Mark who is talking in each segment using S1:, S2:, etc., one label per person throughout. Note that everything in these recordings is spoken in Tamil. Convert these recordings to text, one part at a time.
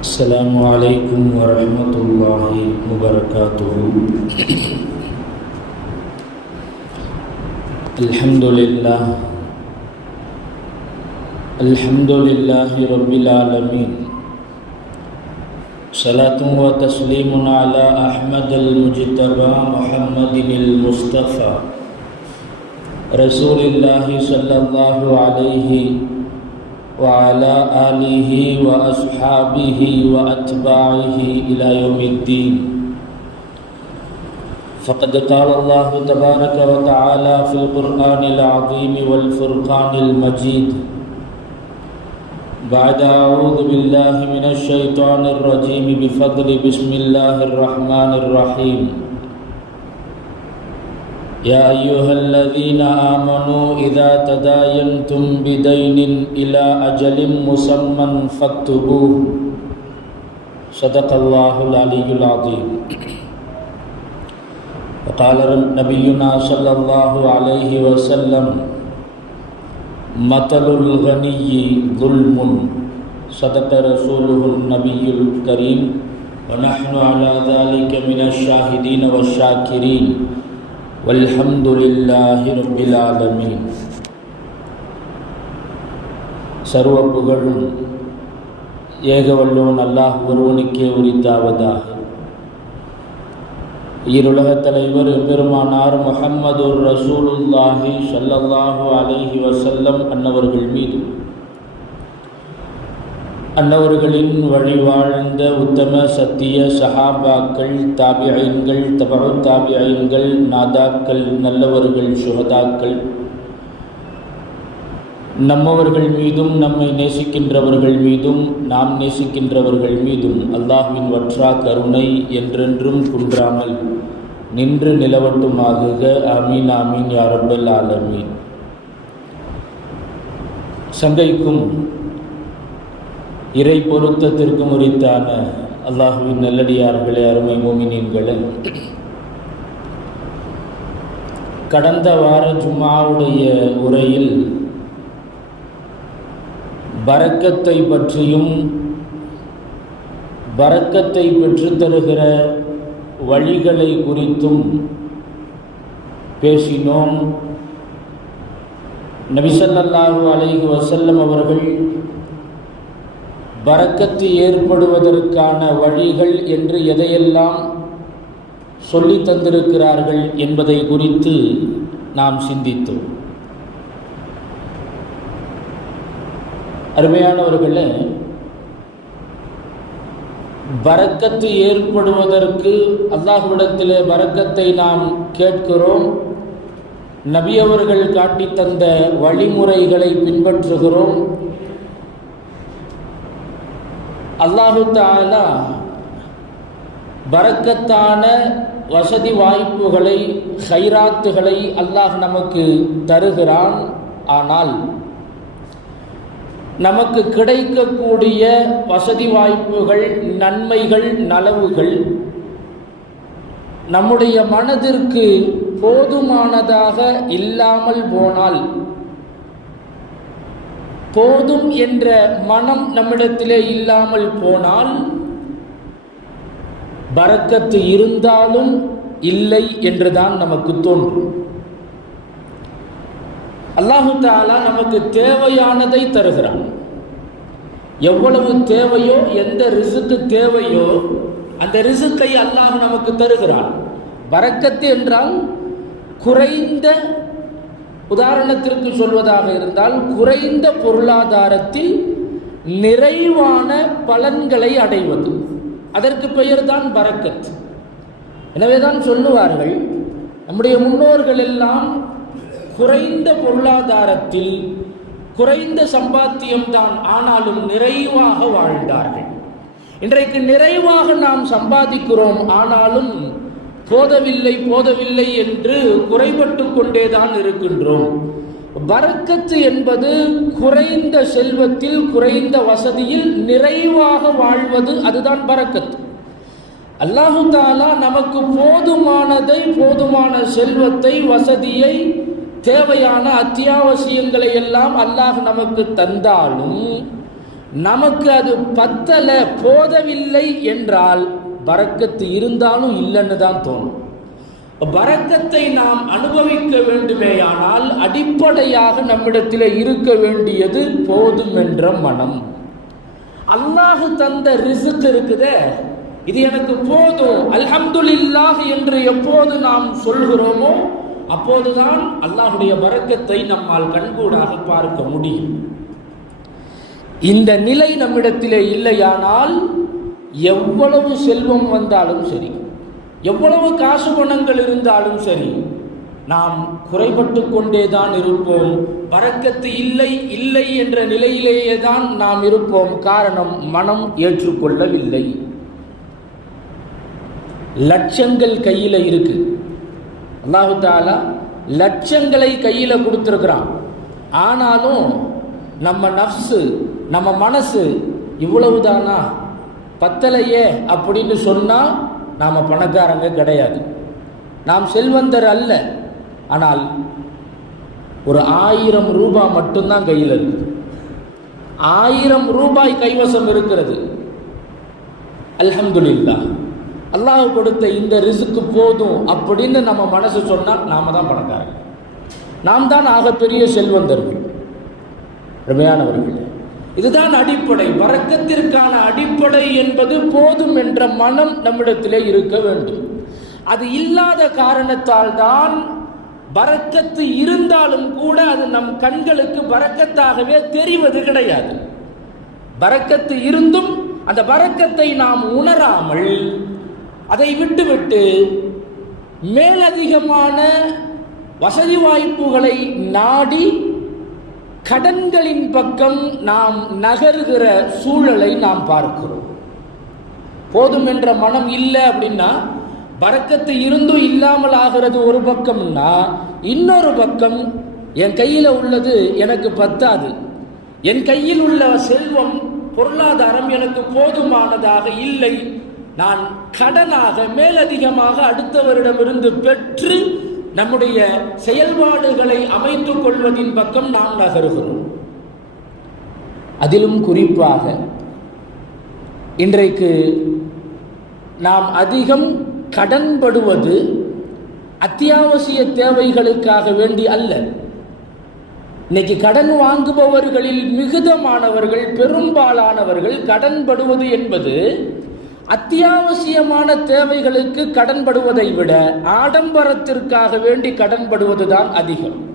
S1: السلام عليكم ورحمة الله وبركاته. الحمد لله. الحمد لله رب العالمين. صلاة وتسليم على أحمد المجتبى محمد المصطفى. رسول الله صلى الله عليه وعلى آله وأصحابه وأتباعه إلى يوم الدين. فقد قال الله تبارك وتعالى في القرآن العظيم والفرقان المجيد. بعد أعوذ بالله من الشيطان الرجيم بفضل بسم الله الرحمن الرحيم. يا أيها الذين آمنوا إذا تداينتم بدين إلى أجل مسمى فاكتبوه. صدق الله العلي العظيم. وقال نبينا صلى الله عليه وسلم مثل الغني ظلم. صدق رسوله النبي الكريم. ونحن على ذلك من الشاهدين والشاكرين. والحمد لله رب العالمين சர்வ புகழும் ஏகவல்லோன் அல்லாஹ் ஒருவனுக்கே உரித்தாவதாக ஈருலக தலைவர் பெருமானார் முஹம்மது ரசூலுல்லாஹி ஸல்லல்லாஹு அலைஹி வஸல்லம் அன்னவர்கள் மீது அன்னவர்களின் வழிவாழ்ந்த உத்தம சத்திய சஹாபாக்கள் தாபியங்கள் தபு தாபியங்கள் நாதாக்கள் நல்லவர்கள் சுகதாக்கள். நம்மவர்கள் மீதும் நம்மை நேசிக்கின்றவர்கள் மீதும் நாம் நேசிக்கின்றவர்கள் மீதும் அல்லாஹ்வின் வற்றா கருணை என்றென்றும் குன்றாமல் நின்று நிலவட்டுமாகுக. அமீன் ஆமீன் யாரப்பல் ஆலமீன். சங்கைக்கும் இறை பொருத்தத்திற்கு முறித்தான அல்லாஹுவின் நல்லடியார்களே அருமை மோமினீன்களே. கடந்த வார ஜுமாவுடைய உரையில் பறக்கத்தை பற்றியும் பறக்கத்தை பெற்றுத்தருகிற வழிகளை குறித்தும் பேசினோம். நபிசல்லாஹு அலைஹி வசல்லம் அவர்கள் பறக்கத்து ஏற்படுவதற்கான வழிகள் என்று எதையெல்லாம் சொல்லி தந்திருக்கிறார்கள் என்பதை குறித்து நாம் சிந்தித்தோம். அருமையானவர்களே பறக்கத்து ஏற்படுவதற்கு அல்லாஹ்விடத்தில் பறக்கத்தை நாம் கேட்கிறோம். நபியவர்கள் காட்டி தந்த வழிமுறைகளை பின்பற்றுகிறோம். அல்லாஹு தாலா பறக்கத்தான வசதி வாய்ப்புகளை ஹைராத்துகளை அல்லாஹ் நமக்கு தருகிறான். ஆனால் நமக்கு கிடைக்கக்கூடிய வசதி வாய்ப்புகள் நன்மைகள் நலவுகள் நம்முடைய மனதிற்கு போதுமானதாக இல்லாமல் போனால் போதும் என்ற மனம் நம்மிடத்திலே இல்லாமல் போனால் பறக்கத்து இருந்தாலும் இல்லை என்றுதான் நமக்கு தோன்றும். அல்லாஹு தாலா நமக்கு தேவையானதை தருகிறான். எவ்வளவு தேவையோ எந்த ரிசுக்கு தேவையோ அந்த ரிசுக்கை அல்லாஹ் நமக்கு தருகிறான். பறக்கத்து என்றால் குறைந்த உதாரணத்திற்கு சொல்வதாக இருந்தால் குறைந்த பொருளாதாரத்தில் நிறைவான பலன்களை அடைவது. அதற்கு பெயர்தான் பரக்கத். எனவேதான் சொல்லுவார்கள் நம்முடைய முன்னோர்கள் எல்லாம் குறைந்த பொருளாதாரத்தில் குறைந்த சம்பாத்தியம்தான் ஆனாலும் நிறைவாக வாழ்ந்தார்கள். இன்றைக்கு நிறைவாக நாம் சம்பாதிக்கிறோம் ஆனாலும் போதவில்லை போதவில்லை என்று குறைபட்டு கொண்டேதான் இருக்கின்றோம். வரக்கத்து என்பது குறைந்த செல்வத்தில் குறைந்த வசதியில் நிறைவாக வாழ்வது அதுதான் பறக்கத்து அல்லாஹு தாலா நமக்கு போதுமானதை போதுமான செல்வத்தை வசதியை தேவையான அத்தியாவசியங்களை எல்லாம் அல்லாஹ் நமக்கு தந்தாலும் நமக்கு அது பத்தல போதவில்லை என்றால் பறக்கத்து இருந்தாலும் இல்லைன்னு தான் தோணும். பறக்கத்தை நாம் அனுபவிக்க வேண்டுமேயானால் அடிப்படையாக நம்மிடத்தில் இருக்க வேண்டியது போதும் என்ற மனம். அல்லாஹு தந்த ரிசுக்கு இருக்குதே. இது எனக்கு போதும். அல்ஹம்துலில்லாஹ் என்று எப்போது நாம் சொல்கிறோமோ அப்போதுதான் அல்லாஹுடைய வரக்கத்தை நம்மால் கண்கூடாக பார்க்க முடியும். இந்த நிலை நம்மிடத்திலே இல்லையானால் எவ்வளவு செல்வம் வந்தாலும் சரி எவ்வளவு காசு பணங்கள் இருந்தாலும் சரி நாம் குறைபட்டு கொண்டே தான் இருப்போம். வரக்கத்து இல்லை இல்லை என்ற நிலையிலேயே தான் நாம் இருப்போம். காரணம் மனம் ஏற்றுக்கொள்ளவில்லை. லட்சங்கள் கையில் இருக்கு. அல்லாஹு தாலா லட்சங்களை கையில் கொடுத்துருக்குறான். ஆனாலும் நம்ம நஃப்ஸு நம்ம மனசு இவ்வளவுதானா? பத்தலையே அப்படின்னு சொன்னால் நாம் பணக்காரங்க கிடையாது. நாம் செல்வந்தர் அல்ல. ஆனால் ஒரு ஆயிரம் ரூபாய் மட்டும்தான் கையில் இருக்குது. ஆயிரம் ரூபாய் கைவசம் இருக்கிறது. அல்ஹம்துல்லா அல்லாஹ் கொடுத்த இந்த ரிசுக்கு போதும் அப்படின்னு நம்ம மனசு சொன்னால் நாம தான் பணக்காரங்க. நாம் தான் ஆகப்பெரிய செல்வந்தர்கள். ரமையானவர்களே இதுதான் அடிப்படை. வரக்கத்திற்கான அடிப்படை என்பது போதும் என்ற மனம் நம்மிடத்திலே இருக்க வேண்டும். அது இல்லாத காரணத்தால் தான் பறக்கத்து இருந்தாலும் கூட அது நம் கண்களுக்கு பறக்கத்தாகவே தெரிவது கிடையாது. பறக்கத்து இருந்தும் அந்த பறக்கத்தை நாம் உணராமல் அதை விட்டுவிட்டு மேலதிகமான வசதி வாய்ப்புகளை நாடி கடன்களின் பக்கம் நாம் நகருகிற சூழலை நாம் பார்க்கிறோம். போதும் என்ற மனம் இல்லை அப்படின்னா பறக்கத்து இருந்தும் இல்லாமல் ஆகிறது ஒரு பக்கம்னா இன்னொரு பக்கம் என் கையில் உள்ளது எனக்கு பத்தாது. என் கையில் உள்ள செல்வம் பொருளாதாரம் எனக்கு போதுமானதாக இல்லை. நான் கடனாக மேலதிகமாக அடுத்தவரிடமிருந்து பெற்று நம்முடைய செயல்பாடுகளை அமைத்துக் கொள்வதின் பக்கம் நாம் நகருகிறோம். அதிலும் குறிப்பாக இன்றைக்கு நாம் அதிகம் கடன்படுவது அத்தியாவசிய தேவைகளுக்காக வேண்டி அல்ல. இன்னைக்கு கடன் வாங்குபவர்களில் மிகுதமானவர்கள் பெரும்பாலானவர்கள் கடன்படுவது என்பது அத்தியாவசியமான தேவைகளுக்கு கடன்படுவதை விட ஆடம்பரத்திற்காக வேண்டி கடன்படுவதுதான் அதிகம்.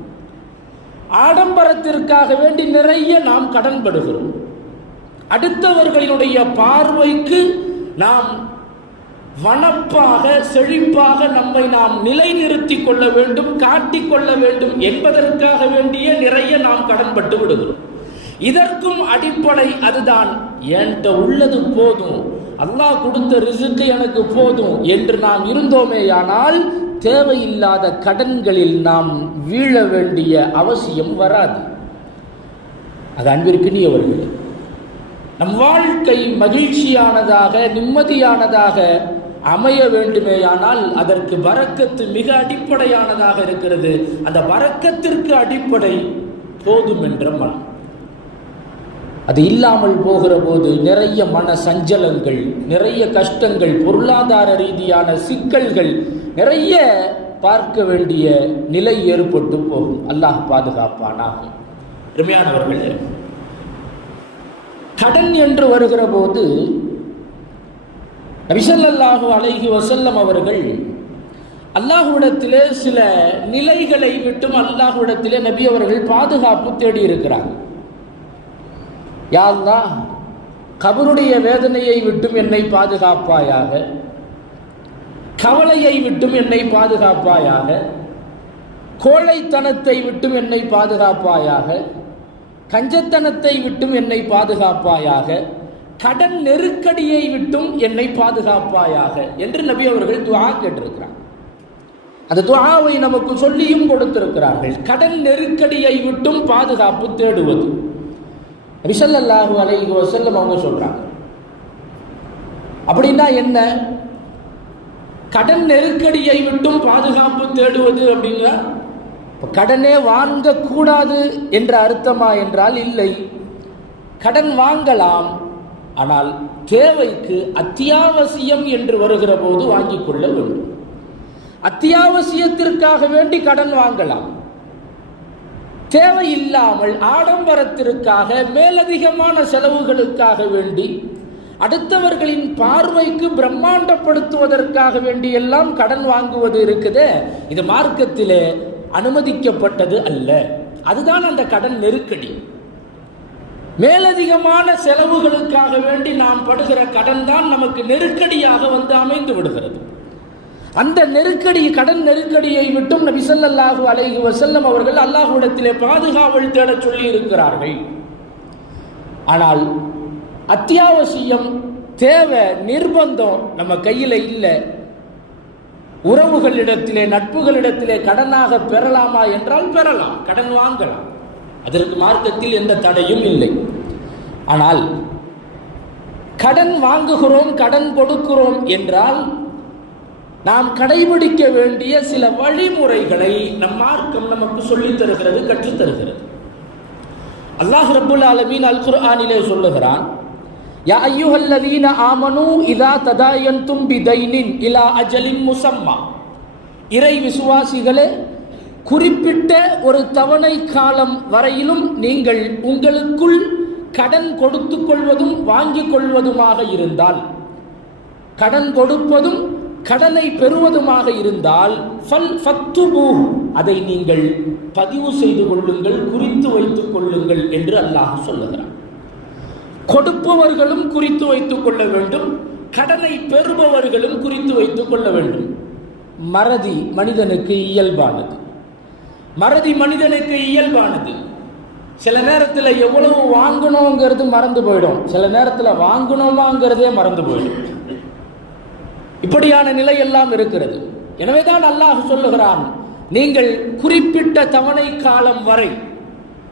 S1: ஆடம்பரத்திற்காக வேண்டி நிறைய நாம் கடன்படுகிறோம். அடுத்தவர்களினுடைய பார்வைக்கு நாம் வனப்பாக செழிப்பாக நம்மை நாம் நிலைநிறுத்திக் கொள்ள வேண்டும் காட்டிக்கொள்ள வேண்டும் என்பதற்காக வேண்டிய நிறைய நாம் கடன்பட்டு விடுகிறோம். இதற்கும் அடிப்படை அதுதான். என்கிட்ட உள்ளது போதும். அல்லாஹ் கொடுத்த ரிசுக்கு எனக்கு போதும் என்று நாம் இருந்தோமேயானால் தேவையில்லாத கடன்களில் நாம் வீழ வேண்டிய அவசியம் வராது. அது அன்பிற்கினியவர்களே நம் வாழ்க்கை மகிழ்ச்சியானதாக நிம்மதியானதாக அமைய வேண்டுமேயானால் அதற்கு வரக்கத்து மிக அடிப்படையானதாக இருக்கிறது. அந்த வரக்கத்திற்கு அடிப்படை போதும் என்ற மனம். அது இல்லாமல் போகிற போது நிறைய மன சஞ்சலங்கள் நிறைய கஷ்டங்கள் பொருளாதார ரீதியான சிக்கல்கள் நிறைய பார்க்க வேண்டிய நிலை ஏற்பட்டு போகும். அல்லாஹ் பாதுகாப்பானாக. அருமையானவர்களே கடன் என்று வருகிற போது நபிசல்லாஹு அலைஹி வசல்லம் அவர்கள் அல்லாஹுவிடத்திலே சில நிலைகளை விட்டும் அல்லாஹுவிடத்திலே நபி அவர்கள் பாதுகாப்பு தேடி இருக்கிறார்கள் யாழ்லா கபருடைய வேதனையை விட்டும் என்னை பாதுகாப்பாயாக கவலையை விட்டும் என்னை பாதுகாப்பாயாக கோழைத்தனத்தை விட்டும் என்னை பாதுகாப்பாயாக கஞ்சத்தனத்தை விட்டும் என்னை பாதுகாப்பாயாக கடன் நெருக்கடியை விட்டும் என்னை பாதுகாப்பாயாக என்று நபி அவர்கள் துவா கேட்டிருக்கிறார். அந்த துவாவை நமக்கு சொல்லியும் கொடுத்திருக்கிறார்கள். கடன் நெருக்கடியை விட்டும் பாதுகாப்பு தேடுவது. ரிசல்லாஹு அலைஹி வசல்லம் அவங்க சொல்கிறாங்க அப்படின்னா என்ன? கடன் நெருக்கடியை விட்டும் பாதுகாப்பு தேடுவது அப்படின்னா கடனே வாங்கக்கூடாது என்ற அர்த்தமா என்றால் இல்லை. கடன் வாங்கலாம் ஆனால் தேவைக்கு அத்தியாவசியம் என்று வருகிற போது வாங்கிக் கொள்ள வேண்டும். அத்தியாவசியத்திற்காக வேண்டி கடன் வாங்கலாம். தேவையில்லாமல் ஆடம்பரத்திற்காக மேலதிகமான செலவுகளுக்காக வேண்டி அடுத்தவர்களின் பார்வைக்கு பிரம்மாண்டப்படுத்துவதற்காக வேண்டி எல்லாம் கடன் வாங்குவது இருக்குது. இது மார்க்கத்திலே அனுமதிக்கப்பட்டது அல்ல. அதுதான் அந்த கடன் நெருக்கடி. மேலதிகமான செலவுகளுக்காக வேண்டி நாம் படுகிற கடன் தான் நமக்கு நெருக்கடியாக வந்து அமைந்து விடுகிறது. அந்த நெருக்கடி கடன் நெருக்கடியை விட்டும் நபி ஸல்லல்லாஹு அலைஹி வசல்லம் அவர்கள் அல்லாஹுடத்திலே பாதுகாவல் தேடச் சொல்லி இருக்கிறார்கள் ஆனால் அத்தியாவசியம் தேவை நிர்பந்தம் நம்ம கையில் இல்லை. உறவுகளிடத்திலே நட்புகளிடத்திலே கடனாக பெறலாமா என்றால் பெறலாம். கடன் வாங்கலாம். அதற்கு மார்க்கத்தில் எந்த தடையும் இல்லை. ஆனால் கடன் வாங்குகிறோம் கடன் கொடுக்கிறோம் என்றால் நாம் கடைபிடிக்க வேண்டிய சில வழிமுறைகளை நம் மார்க்கம் நமக்கு சொல்லித் தருகிறது கற்றுத் தருகிறது. அல்லாஹ் ரபுல் ஆலமீன் அல் குர்ஆனிலே சொல்லுகிறான் யா ஐயுஹல்லதீன ஆமனு இதா ததாயன்தும் பிதைனின் இலா அஜலின் முசம்மா. இறை விசுவாசிகளே குறிப்பிட்ட ஒரு தவணை காலம் வரையிலும் நீங்கள் உங்களுக்குள் கடன் கொடுத்துக் கொள்வதும் வாங்கிக் கொள்வதுமாக இருந்தால் கடன் கொடுப்பதும் கடனை பெறுவதுமாக இருந்தால் ஃபல் ஃபத்துபூஹ் அதை நீங்கள் பதிவு செய்து கொள்ளுங்கள் குறித்து வைத்துக் கொள்ளுங்கள் என்று அல்லாஹ் சொல்லுகிறான். கொடுப்பவர்களும் குறித்து வைத்துக் கொள்ள வேண்டும் கடனை பெறுபவர்களும் குறித்து வைத்துக் கொள்ள வேண்டும். மறதி மனிதனுக்கு இயல்பானது. மறதி மனிதனுக்கு இயல்பானது. சில நேரத்தில் எவ்வளவு வாங்கணுங்கிறது மறந்து போயிடும். சில நேரத்தில் வாங்கணுமாங்கிறதே மறந்து போயிடும். இப்படியான நிலை எல்லாம் இருக்கிறது. எனவேதான் அல்லாஹ் சொல்லுகிறான் நீங்கள் குறிப்பிட்ட தவணை காலம் வரை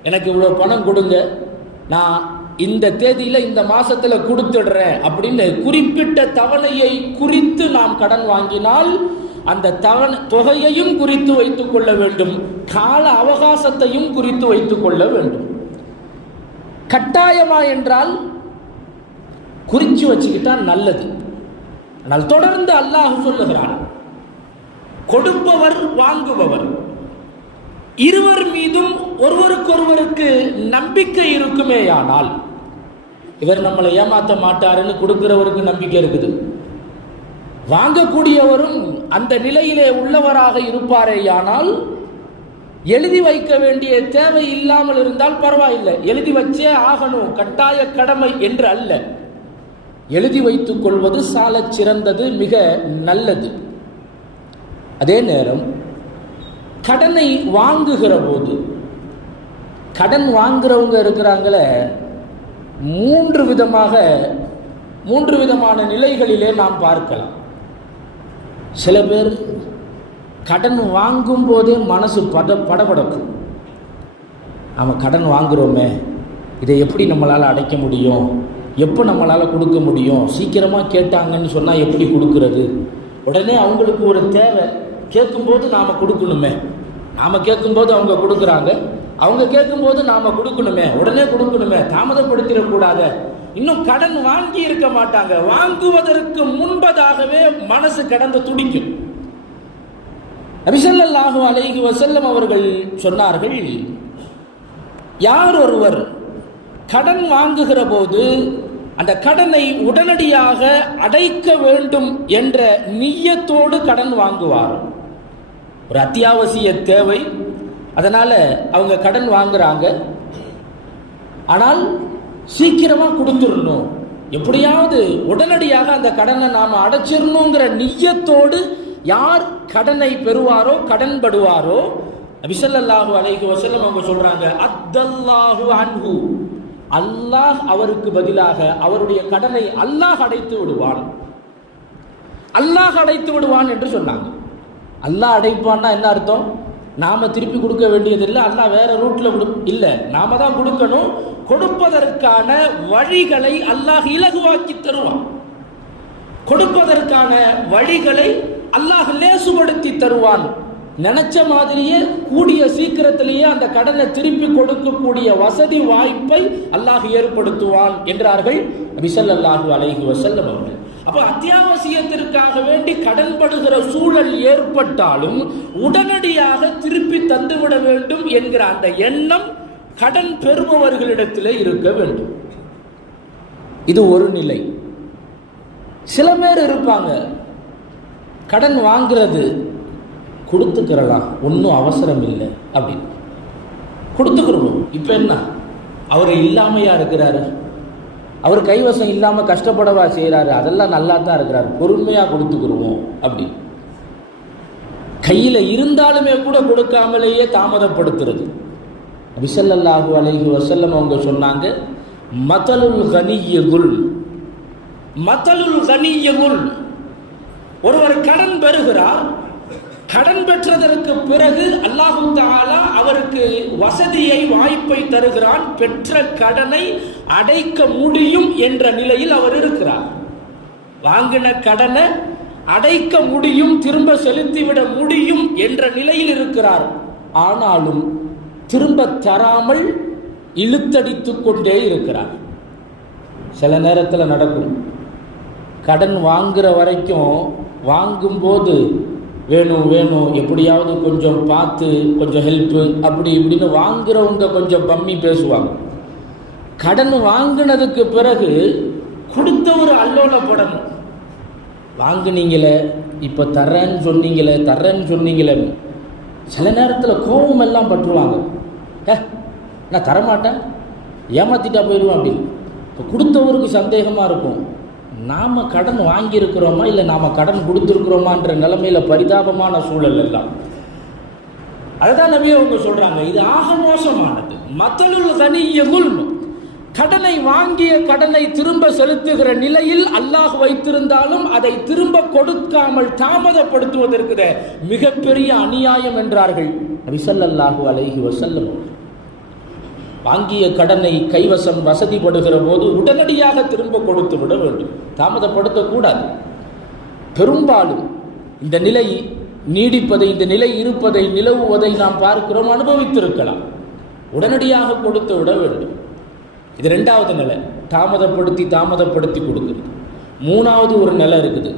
S1: எனக்கு இவ்வளோ பணம் கொடுங்க. நான் இந்த தேதியில் இந்த மாதத்தில் கொடுத்துடுறேன். அப்படின்னு குறிப்பிட்ட தவணையை குறித்து நாம் கடன் வாங்கினால் அந்த தவணை தொகையையும் குறித்து வைத்துக் கொள்ள வேண்டும். கால அவகாசத்தையும் குறித்து வைத்துக் கொள்ள வேண்டும். கட்டாயமா என்றால் குறிச்சு வச்சுக்கிட்டா நல்லது. ஆனால் தொடர்ந்து அல்லாஹ் சொல்லுகிறான் கொடுப்பவர் வாங்குபவர். இருவர் மீதும் ஒருவருக்கொருவருக்கு நம்பிக்கை இருக்குமேயானால் இவர் நம்மளை ஏமாத்த மாட்டாருன்னு கொடுக்கிறவருக்கு நம்பிக்கை இருக்குது. வாங்கக்கூடியவரும் அந்த நிலையிலே உள்ளவராக இருப்பாரேயானால் எழுதி வைக்க வேண்டிய தேவை இல்லாமல் இருந்தால் பரவாயில்லை. எழுதி வச்சே ஆகணும். கட்டாய கடமை என்று அல்ல. எழுதி வைத்துக் கொள்வது சாலச் சிறந்தது மிக நல்லது. அதே நேரம் கடனை வாங்குகிற போது கடன் வாங்குறவங்க இருக்கிறாங்களே மூன்று விதமாக மூன்று விதமான நிலைகளிலே நாம் பார்க்கலாம். சில பேர் கடன் வாங்கும் போதே மனசு பட படபடக்கும். நாம் கடன் வாங்குகிறோமே இதை எப்படி நம்மளால் அடைக்க முடியும்? எப்போ நம்மளால் கொடுக்க முடியும்? சீக்கிரமாக கேட்டாங்கன்னு சொன்னால் எப்படி கொடுக்கறது? உடனே அவங்களுக்கு ஒரு தேவை. கேட்கும்போது நாம் கொடுக்கணுமே. நாம் கேட்கும்போது அவங்க கொடுக்குறாங்க. அவங்க கேட்கும்போது நாம் கொடுக்கணுமே. உடனே கொடுக்கணுமே. தாமதப்படுத்திடக்கூடாத இன்னும் கடன் வாங்கி இருக்க மாட்டாங்க. வாங்குவதற்கு முன்பதாகவே மனசு கடந்து துடிக்கும். நபிசல்லாஹு அலைஹி வசல்லம் அவர்கள் சொன்னார்கள் யார் ஒருவர் கடன் வாங்குகிற போது அந்த கடனை உடனடியாக அடைக்க வேண்டும் என்ற நிய்யத்தோடு கடன் வாங்குவார். ஒரு அத்தியாவசிய தேவை. அதனால அவங்க கடன் வாங்குறாங்க. ஆனால் சீக்கிரமா கொடுத்துடணும். எப்படியாவது உடனடியாக அந்த கடனை நாம் அடைச்சிடணுங்கிற நிய்யத்தோடு யார் கடனை பெறுவாரோ கடன் படுவாரோ நபிசல்லாஹு அலைஹி வஸல்லம் அவங்க சொல்றாங்க அத்தல்லாஹு அன்ஹு. அல்லாஹ் அவருக்கு பதிலாக அவருடைய கடனை அல்லாஹ் அடைத்து விடுவான். அல்லாஹ் அடைத்து விடுவான் என்று சொன்னாங்க. அல்லாஹ் அடைப்பான்னா என்ன அர்த்தம்? நாம திருப்பி கொடுக்க வேண்டியதில்லை அல்லாஹ் வேற ரூட்ல கொடு இல்லை நாம தான் கொடுக்கணும். கொடுப்பதற்கான வழிகளை அல்லாஹ் இலகுவாக்கி தருவான். கொடுப்பதற்கான வழிகளை அல்லாஹ் லேசுபடுத்தி தருவான். நினைச்ச மாதிரியே கூடிய சீக்கிரத்திலேயே அந்த கடனை திருப்பி கொடுக்கக்கூடிய வசதி வாய்ப்பை அல்லாஹ் ஏற்படுத்துவான் என்றார்கள் நபிசல்லாஹு அலைஹி வஸல்லம் அவர்கள். அப்ப அத்தியாவசியத்திற்காக வேண்டி கடன்படுகிற சூழல் ஏற்பட்டாலும் உடனடியாக திருப்பி தந்துவிட வேண்டும் என்கிற அந்த எண்ணம் கடன் பெறுபவர்களிடத்திலே இருக்க வேண்டும். இது ஒரு நிலை. சில பேர் இருப்பாங்க. கடன் வாங்கிறது கொடுத்துக்கிறலாம். ஒன்றும் அவசரம் இல்லை அப்படின்னு. கொடுத்துக்கிறோம். இப்போ என்ன? அவர் இல்லாமையாக இருக்கிறாரு? அவர் கைவசம் இல்லாமல் கஷ்டப்படவா செய்கிறாரு அதெல்லாம் நல்லா தான் இருக்கிறாரு. பொறுமையாக கொடுத்துக்கிடுவோம் அப்படி கையில் இருந்தாலுமே கூட கொடுக்காமலேயே தாமதப்படுத்துறது. விசல்லல்லாஹு அலைஹி வசல்லம் அவங்க சொன்னாங்க மதலுல் கனியகுல் மதலுல் கனியகுல் ஒருவர் கடன் பெறுகிறார் கடன் பெற்றதற்கு பிறகு அல்லாஹு தாலா அவருக்கு வசதியை வாய்ப்பை தருகிறான். பெற்ற கடனை அடைக்க முடியும் என்ற நிலையில் அவர் இருக்கிறார். வாங்கின கடனை அடைக்க முடியும் திரும்ப செலுத்திவிட முடியும் என்ற நிலையில் இருக்கிறார். ஆனாலும் திரும்ப தராமல் இழுத்தடித்து கொண்டே இருக்கிறார். சில நேரத்தில் நடக்கும். கடன் வாங்குற வரைக்கும் வாங்கும்போது வேணும் வேணும் எப்படியாவது கொஞ்சம் பார்த்து கொஞ்சம் ஹெல்ப்பு அப்படி இப்படின்னு வாங்குறவங்க கொஞ்சம் பம்மி பேசுவாங்க. கடன் வாங்கினதுக்கு பிறகு கொடுத்தவர் அல்லோலப்படணும் வாங்குனீங்களே இப்போ தர்றேன்னு சொன்னீங்களே தர்றேன்னு சொன்னீங்களே. சில நேரத்தில் கோபம் எல்லாம் பற்றுவாங்க ஏ நான் தரமாட்டேன். ஏமாத்திட்டா போயிடுவேன் அப்படின்னு. இப்போ கொடுத்தவருக்கு சந்தேகமாக இருக்கும். நாம் கடன் வாங்கியிருக்கிறோமா இல்லை நாம் கடன் கொடுத்துருக்குறோமான்ற நிலைமையில் பரிதாபமான சூழல் எல்லாம். அதுதான் நபி அவங்க சொல்கிறாங்க இது ஆக மோசமானது. மத்தலுள் தனியகுல் கடனை வாங்கிய கடனை திரும்ப செலுத்துகிற நிலையில் அல்லாஹ் வைத்திருந்தாலும் அதை திரும்ப கொடுக்காமல் தாமதப்படுத்துவதற்கு மிகப்பெரிய அநியாயம் என்றார்கள். நபிசல்லாஹு அலைஹி வசல்லம் வாங்கிய கடனை கைவசம் வசதிப்படுகிற போது உடனடியாக திரும்ப கொடுத்து விட வேண்டும். தாமதப்படுத்தக்கூடாது. பெரும்பாலும் இந்த நிலை நீடிப்பதை இந்த நிலை இருப்பதை நிலவுவதை நாம் பார்க்கிறோம் அனுபவித்திருக்கலாம். உடனடியாக கொடுத்து விட வேண்டும். இது ரெண்டாவது நிலை. தாமதப்படுத்தி தாமதப்படுத்தி கொடுக்குறது. மூணாவது ஒரு நிலை இருக்குது.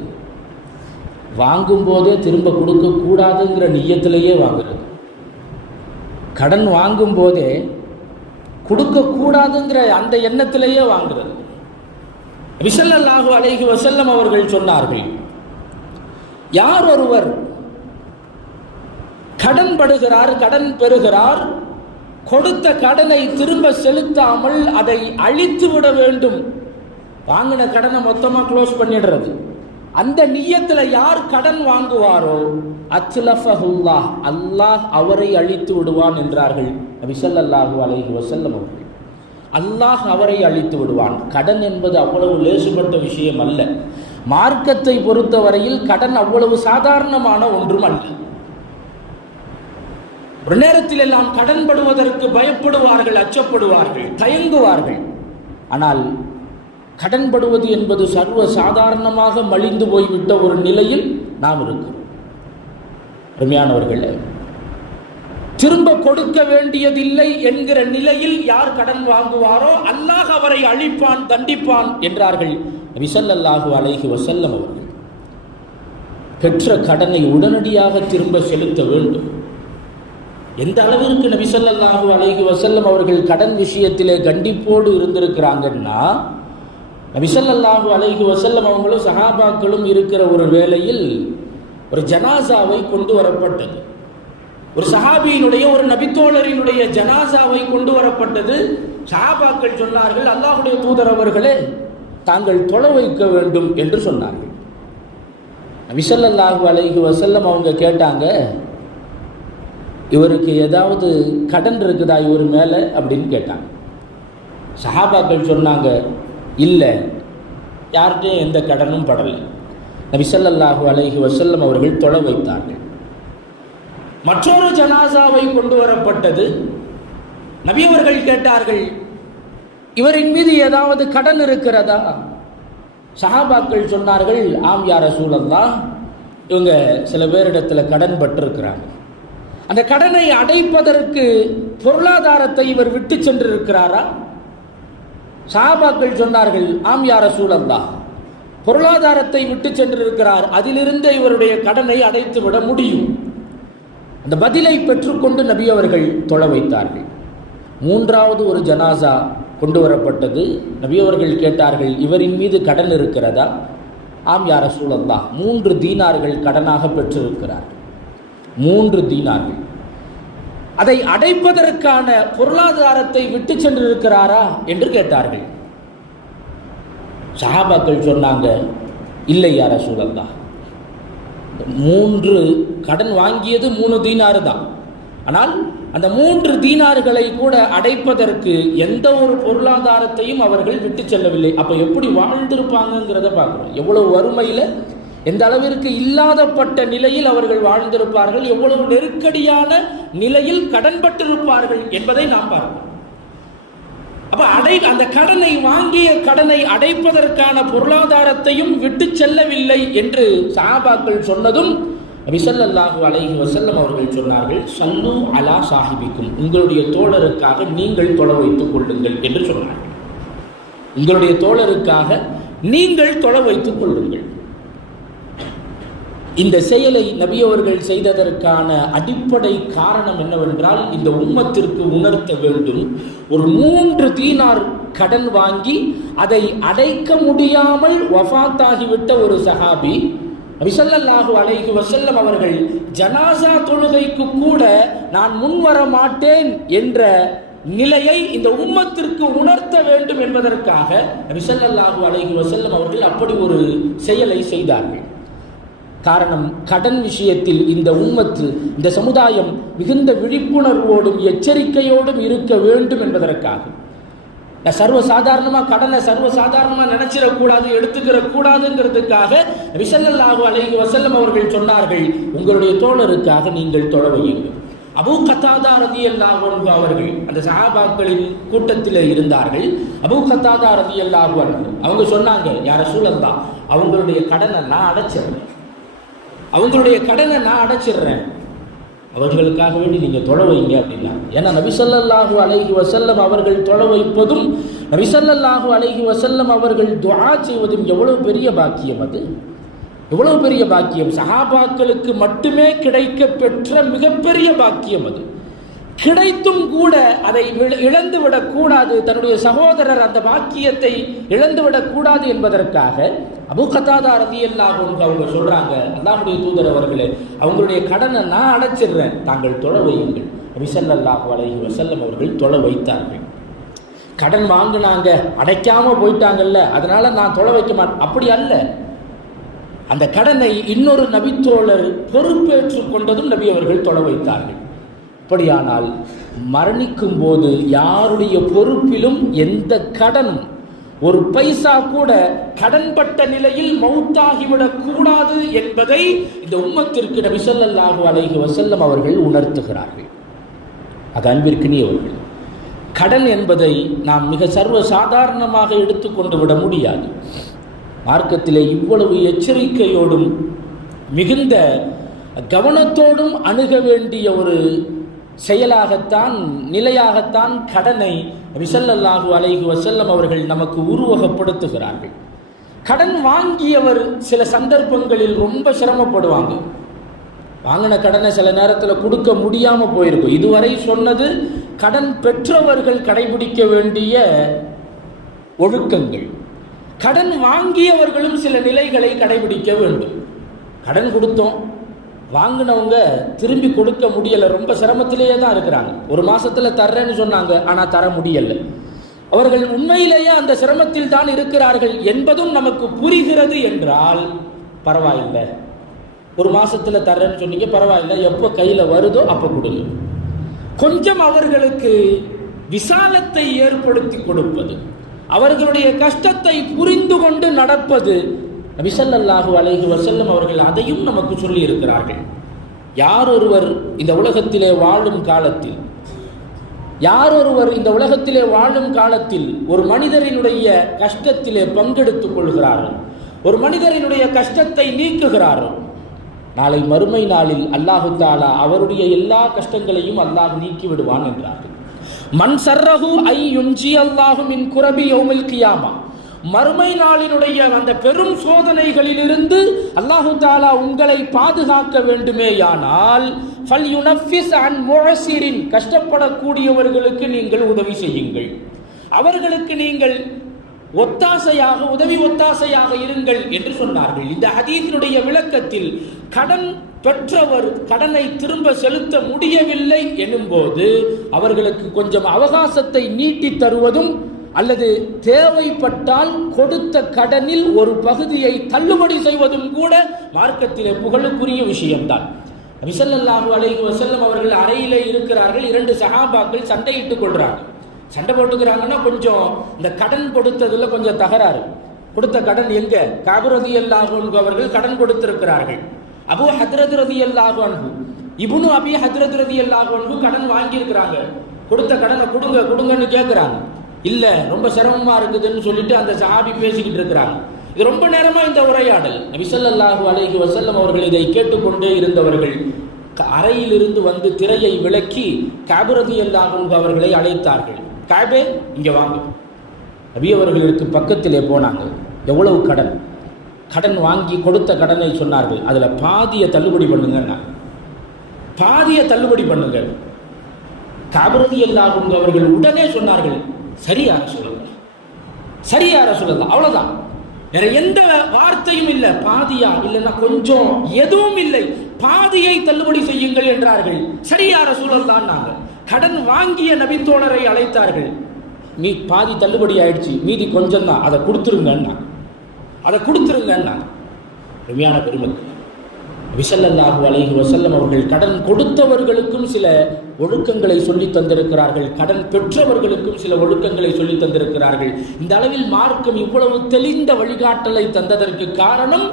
S1: வாங்கும் போதே திரும்ப கொடுக்கக்கூடாதுங்கிற நியத்திலேயே வாங்குறது. கடன் வாங்கும் கொடுக்கக்கூடாதுங்கிற கொடுக்க கூடாதுங்கிற அந்த எண்ணத்திலேயே வாங்குறது. விசல்லல்லாஹு அலைஹி வசல்லம் அவர்கள் சொன்னார்கள் யார் ஒருவர் கடன் படுகிறார் கடன் பெறுகிறார் கொடுத்த கடனை திரும்ப செலுத்தாமல் அதை அழித்து விட வேண்டும். வாங்கின கடனை மொத்தமாக க்ளோஸ் பண்ணிடுறது. அந்த நியத்தில் யார் கடன் வாங்குவாரோ அத்லஃபஹுல்லா அல்லாஹ் அவரை அழித்து விடுவான் என்றார்கள் நபிசல்லாஹூ அலைஹி வசல்லம் அவர்கள். அல்லாஹ் அவரை அழித்து விடுவான். கடன் என்பது அவ்வளவு லேசுபட்ட விஷயம் அல்ல. மார்க்கத்தை பொறுத்தவரையில் கடன் அவ்வளவு சாதாரணமான ஒன்றும் அல்ல. ஒரு நேரத்தில் எல்லாம் கடன்படுவதற்கு பயப்படுவார்கள் அச்சப்படுவார்கள் தயங்குவார்கள். ஆனால் கடன்படுவது என்பது சர்வ சாதாரணமாக மலிந்து போய்விட்ட ஒரு நிலையில் நாம் இருக்கிறோம். அருமையானவர்களே திரும்ப கொடுக்க வேண்டியதில்லை என்கிற நிலையில் யார் கடன் வாங்குவாரோ அல்லாஹ் அவரை அழிப்பான் தண்டிப்பான் என்றார்கள் விசல்லல்லாஹு அலைஹி வசல்லம் அவர்கள். பெற்ற கடனை உடனடியாக திரும்ப செலுத்த வேண்டும். எந்த அளவிற்கு நபிசல்லாஹு அலைஹி வசல்லம் அவர்கள் கடன் விஷயத்திலே கண்டிப்போடு இருந்திருக்கிறாங்கன்னா நபிசல்லாஹு அலைஹி வசல்லம் அவங்களும் சஹாபாக்களும் இருக்கிற ஒரு வேளையில் ஒரு ஜனாசாவை கொண்டு வரப்பட்டது. ஒரு சஹாபியினுடைய ஒரு நபித்தோழரினுடைய ஜனாசாவை கொண்டு வரப்பட்டது. சஹாபாக்கள் சொன்னார்கள் அல்லாஹுடைய தூதர் அவர்களே தாங்கள் தொலை வைக்க வேண்டும் என்று சொன்னார்கள். விசல்லாஹு அலைஹி வசல்லம் அவங்க கேட்டாங்க இவருக்கு ஏதாவது கடன் இருக்குதா இவர் மேலே? அப்படின்னு கேட்டாங்க. சஹாபாக்கள் சொன்னாங்க இல்லை யார்கிட்டையும் எந்த கடனும் படலை. நபிசல்லாஹு அலஹி வசல்லம் அவர்கள் தொலை வைத்தார்கள். மற்றொரு ஜனாசாவை கொண்டு வரப்பட்டது நபி அவர்கள் கேட்டார்கள் இவரின் மீது ஏதாவது கடன் இருக்கிறதா? சஹாபாக்கள் சொன்னார்கள் ஆம் யார சூழல்லா இவங்க சில பேரிடத்தில் கடன் பட்டிருக்கிறாங்க. அந்த கடனை அடைப்பதற்கு பொருளாதாரத்தை இவர் விட்டு சென்றிருக்கிறாரா? சஹாபாக்கள் சொன்னார்கள் ஆம் யார சூழல்லா பொருளாதாரத்தை விட்டு சென்றிருக்கிறார். அதிலிருந்து இவருடைய கடனை அடைத்து விட முடியும். அந்த பதிலை பெற்றுக்கொண்டு நபி அவர்கள் தொழ வைத்தார்கள். மூன்றாவது ஒரு ஜனாசா கொண்டு வரப்பட்டது. நபி அவர்கள் கேட்டார்கள் இவரின் மீது கடன் இருக்கிறதா? ஆம் யார சூழல்லா மூன்று தீனார்கள் கடனாக பெற்றிருக்கிறார். மூன்று தீனார்கள். அதை அடைப்பதற்கான பொருளாதாரத்தை விட்டு சென்றிருக்கிறாரா? என்று கேட்டார்கள். சஹாபாக்கள் சொன்னாங்க இல்லை யார சூழல்லா மூன்று கடன் வாங்கியது மூணு தீனாறு தான். ஆனால் அந்த மூன்று தீனார்களை கூட அடைப்பதற்கு எந்த ஒரு பொருளாதாரத்தையும் அவர்கள் விட்டு செல்லவில்லை. அப்போ எப்படி வாழ்ந்திருப்பாங்கங்கிறத பார்க்குறோம் எவ்வளவு வறுமையில் எந்த அளவிற்கு இல்லாதப்பட்ட நிலையில் அவர்கள் வாழ்ந்திருப்பார்கள் எவ்வளவு நெருக்கடியான நிலையில் கடன்பட்டிருப்பார்கள் என்பதை நாம் பார்க்கிறோம் அப்ப அடை அந்த கடனை வாங்கிய கடனை அடைப்பதற்கான பொருளாதாரத்தையும் விட்டு செல்லவில்லை என்று சாபாக்கள் சொன்னதும் விசல்லல்லாஹு அலைஹி வசல்லம் அவர்கள் சொன்னார்கள் சல்லு அலா சாஹிபிக்கும் உங்களுடைய தோழருக்காக நீங்கள் தொலை வைத்துக் கொள்ளுங்கள் என்று சொன்னார்கள். உங்களுடைய தோழருக்காக நீங்கள் தொலை வைத்துக் கொள்ளுங்கள். இந்த செயலை நபியவர்கள் செய்ததற்கான அடிப்படை காரணம் என்னவென்றால் இந்த உம்மத்திற்கு உணர்த்த வேண்டும். ஒரு மூன்று தீனார் கடன் வாங்கி அதை அடைக்க முடியாமல் வஃத்தாகிவிட்ட ஒரு சஹாபி விசல்லல்லாஹு அலைஹி வசல்லம் அவர்கள் ஜனாசா தொழுகைக்கு கூட நான் முன்வர மாட்டேன் என்ற நிலையை இந்த உம்மத்திற்கு உணர்த்த வேண்டும் என்பதற்காக விசல்லல்லாஹு அலைஹி வசல்லம் அவர்கள் அப்படி ஒரு செயலை செய்தார்கள். காரணம் கடன் விஷயத்தில் இந்த உம்மத்து இந்த சமுதாயம் மிகுந்த விழிப்புணர்வோடும் எச்சரிக்கையோடும் இருக்க வேண்டும் என்பதற்காக. நான் சர்வ சாதாரணமாக கடனை சர்வ சாதாரணமாக நினைச்சிடக்கூடாது எடுத்துக்கிற கூடாதுங்கிறதுக்காக விசல்லல்லாஹு அழகி வசல்லம் அவர்கள் சொன்னார்கள் உங்களுடைய தோழருக்காக நீங்கள் தொழ வையுங்கள். அபு கத்தாதா ரதி அல்லாஹு அவர்கள் அந்த சஹாபாக்களின் கூட்டத்தில் இருந்தார்கள். அபு கத்தாதா ரதி அல்லாஹு அவங்க சொன்னாங்க யார சூழல் தான் அவங்களுடைய கடனை நான் அடைச்சிடுறேன். அவங்களுடைய கடனை நான் அடைச்சிடுறேன். அவர்களுக்காக வேண்டி நீங்கள் தொலை வைங்க அப்படின்னா. ஏன்னா நபிசல்லாஹூ அலைஹி வசல்லம் அவர்கள் தொலை வைப்பதும் நபிசல்லாஹூ அலைஹி வசல்லம் அவர்கள் துவா செய்வதும் எவ்வளவு பெரிய பாக்கியம் அது? எவ்வளவு பெரிய பாக்கியம்? சஹாபாக்களுக்கு மட்டுமே கிடைக்க பெற்ற மிகப்பெரிய பாக்கியம் அது. கிடைத்தும் கூட அதை இழந்து விடக்கூடாது தன்னுடைய சகோதரர் அந்த பாக்கியத்தை இழந்து விடக்கூடாது என்பதற்காக அபு கத்தாதா ரதி அல்லாஹ் அவங்க சொல்கிறாங்க அல்லாஹுடைய தூதர் அவர்களே அவங்களுடைய கடனை நான் அடைச்சிடுறேன். தாங்கள் தொலை வையுங்கள். விசல்லாஹு அலைஹி வசல்லம் அவர்கள் தொலை வைத்தார்கள். கடன் வாங்கினாங்க அடைக்காமல் போயிட்டாங்கல்ல அதனால் நான் தொலை வைக்க மாட்டேன் அப்படி அல்ல. அந்த கடனை இன்னொரு நபித்தோழர் பொறுப்பேற்றுக் கொண்டதும் நபி அவர்கள் தொலை வைத்தார்கள். அப்படியானால் மரணிக்கும் போது யாருடைய பொறுப்பிலும் எந்த கடனும் ஒரு பைசா கூட கடன்பட்ட நிலையில் மௌத்தாகிவிடக் கூடாது என்பதை இந்த உம்மத்திற்கு நபிசல்லாஹு அலைஹி வசல்லம் அவர்கள் உணர்த்துகிறார்கள். அது அன்பிற்கினியவர்கள் கடன் என்பதை நாம் மிக சர்வ சாதாரணமாக எடுத்துக்கொண்டு விட முடியாது. மார்க்கத்திலே இவ்வளவு எச்சரிக்கையோடும் மிகுந்த கவனத்தோடும் அணுக வேண்டிய ஒரு செயலாகத்தான் நிலையாகத்தான் கடனை விசல்லல்லாஹு அலைஹி வசல்லம் அவர்கள் நமக்கு உருவகப்படுத்துகிறார்கள். கடன் வாங்கியவர் சில சந்தர்ப்பங்களில் ரொம்ப சிரமப்படுவாங்க. வாங்கின கடனை சில நேரத்தில் கொடுக்க முடியாமல் போயிருக்கும். இதுவரை சொன்னது கடன் பெற்றவர்கள் கடைபிடிக்க வேண்டிய ஒழுக்கங்கள். கடன் வாங்கியவர்களும் சில நிலைகளை கடைபிடிக்க வேண்டும். கடன் கொடுத்தோம். வாங்கினவங்க திரும்பி கொடுக்க முடியலை. ரொம்ப சிரமத்திலேயே தான் இருக்கிறாங்க. ஒரு மாசத்துல தர்றேன்னு சொன்னாங்க ஆனால் தர முடியலை. அவர்கள் உண்மையிலேயே அந்த சிரமத்தில் தான் இருக்கிறார்கள் என்பதும் நமக்கு புரிகிறது என்றால் பரவாயில்லை. ஒரு மாசத்துல தர்றேன்னு சொன்னீங்க பரவாயில்லை. எப்போ கையில் வருதோ அப்போ கொடுங்க. கொஞ்சம் அவர்களுக்கு விசாலத்தை ஏற்படுத்தி கொடுப்பது அவர்களுடைய கஷ்டத்தை புரிந்து கொண்டு நடப்பது நபிசல்லாஹு அலைஹி வசல்லம் அவர்கள் அதையும் நமக்கு சொல்லி இருக்கிறார்கள் யார் ஒருவர் இந்த உலகத்திலே வாழும் காலத்தில் யார் ஒருவர் இந்த உலகத்திலே வாழும் காலத்தில் ஒரு மனிதரினுடைய கஷ்டத்திலே பங்கெடுத்துக் கொள்கிறார்கள் ஒரு மனிதரினுடைய கஷ்டத்தை நீக்குகிறாரோ நாளை மறுமை நாளில் அல்லாஹு தாலா அவருடைய எல்லா கஷ்டங்களையும் அல்லாஹ் நீக்கி விடுவான் என்றார்கள். மண் சர்ரஹு ஐ யுஞ்சி அல்லாஹு மின் குரபி யோமில் கியாமா. மறுமை நாளினுடைய அந்த பெரும் சோதனைகளிலிருந்து அல்லாஹு தாலா உங்களை பாதுகாக்க வேண்டுமேயானால் ஃபல் யுனஃபிஸ் அன் முழசிரின் கஷ்டப்படக்கூடியவர்களுக்கு நீங்கள் உதவி செய்யுங்கள். அவர்களுக்கு நீங்கள் ஒத்தாசையாக உதவி ஒத்தாசையாக இருங்கள் என்று சொன்னார்கள். இந்த ஹதீஸினுடைய விளக்கத்தில் கடன் பெற்றவர் கடனை திரும்ப செலுத்த முடியவில்லை எனும்போது அவர்களுக்கு கொஞ்சம் அவகாசத்தை நீட்டி தருவதும் அல்லது தேவைப்பட்டால் கொடுத்த கடனில் ஒரு பகுதியை தள்ளுபடி செய்வதும் கூட மார்க்கத்திலே புகழுக்குரிய விஷயம்தான். விசல்லாஹு அலைஹி வசல்லம் அவர்கள் அறையிலே இருக்கிறார்கள். இரண்டு சகாபாக்கள் சண்டையிட்டுக் கொள்கிறார்கள் சண்டை போட்டுக்கிறாங்கன்னா கொஞ்சம் இந்த கடன் கொடுத்ததுல கொஞ்சம் தகராறு. கொடுத்த கடன் எங்க? காபுரதி அல்லாஹு அவர்கள் கடன் கொடுத்திருக்கிறார்கள். அபு ஹத்ரத் ரதி அல்லாஹு இபுனு அபி ஹத்ரத் ரதி அல்லாஹு கடன் வாங்கியிருக்கிறாங்க. கொடுத்த கடனை கொடுங்க கொடுங்கன்னு கேட்குறாங்க இல்லை ரொம்ப சிரமமாக இருக்குதுன்னு சொல்லிட்டு அந்த சஹாபி பேசிக்கிட்டு இருக்கிறாங்க. இது ரொம்ப நேரமாக இந்த உரையாடல். நபிசல்லாஹு அலைஹி வசல்லம் அவர்கள் இதை கேட்டுக்கொண்டே இருந்தவர்கள் அறையிலிருந்து வந்து திரையை விலக்கி காபுரதி அல்லாஹு அவர்களை அழைத்தார்கள். காபே இங்கே வாங்க. நபி அவர்களுக்கு பக்கத்திலே போனாங்க. எவ்வளவு கடன்? கடன் வாங்கி கொடுத்த கடனை சொன்னார்கள். அதில் பாதியை தள்ளுபடி பண்ணுங்கன்னா பாதியை தள்ளுபடி பண்ணுங்கள். காபரதி அல்லாஹுங்க அவர்கள் உடனே சொன்னார்கள் சரியார சொல்லலாம் சரியார சொல்லலாம் அவ்வளோதான் வேற எந்த வார்த்தையும் இல்லை. பாதியா இல்லைன்னா கொஞ்சம் எதுவும் இல்லை. பாதியை தள்ளுபடி செய்யுங்கள் என்றார்கள். சரியார சூழல் தான் நாங்கள். கடன் வாங்கிய நபித்தோழரை அழைத்தார்கள். மீ பாதி தள்ளுபடி ஆயிடுச்சு. மீதி கொஞ்சம் தான் அதை கொடுத்துருங்கன்னா அதை கொடுத்துருங்கன்னா உண்மையான பெருமக்கள். விசல்லல்லாஹு அலைஹி வசல்லம் அவர்கள் கடன் கொடுத்தவர்களுக்கும் சில ஒழுக்கங்களை சொல்லி தந்திருக்கிறார்கள். கடன் பெற்றவர்களுக்கும் சில ஒழுக்கங்களை சொல்லி தந்திருக்கிறார்கள். இந்த அளவில் மார்க்கம் இவ்வளவு தெளிந்த வழிகாட்டலை தந்ததற்கு காரணம்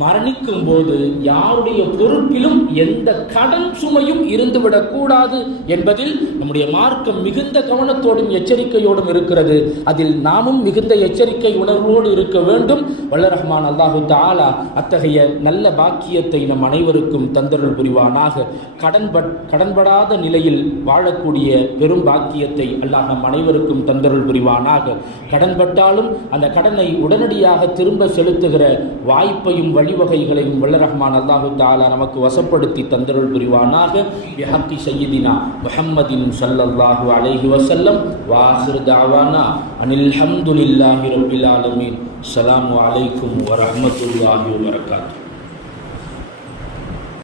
S1: மரணிக்கும் போது யாருடைய பொறுப்பிலும் எந்த கடன் சுமையும் இருந்துவிடக்கூடாது என்பதில் நம்முடைய மார்க்கம் மிகுந்த கவனத்தோடும் எச்சரிக்கையோடும் இருக்கிறது. அதில் நாமும் மிகுந்த எச்சரிக்கை உணர்வோடு இருக்க வேண்டும். வல்ல ரஹ்மான் அல்லாஹு தாலா அத்தகைய நல்ல பாக்கியத்தை நம் அனைவருக்கும் தந்தருள் புரிவானாக. கடன்பட் கடன்படாத நிலையில் வாழக்கூடிய பெரும் பாக்கியத்தை அல்லாஹ் நம் அனைவருக்கும் தந்தருள் புரிவானாக. கடன்பட்டாலும் அந்த கடனை உடனடியாக திரும்ப செலுத்துகிற வாய்ப்பையும் வழிவகைகளையும் வல்லரஹ்மான் அல்லாஹு தாலா நமக்கு வசப்படுத்தி தந்தருள் புரிவானாக. பிஹக்கி சையதினா முஹம்மதின் சல்லல்லாஹு அலைஹி வசல்லம் வாசிர் தாவானா. அனில் ஹம்துலில்லாஹி ரபில் ஆலமீன். அஸ்ஸலாமு அலைக்கும் வரமத்துல்லாஹி வரகாத்து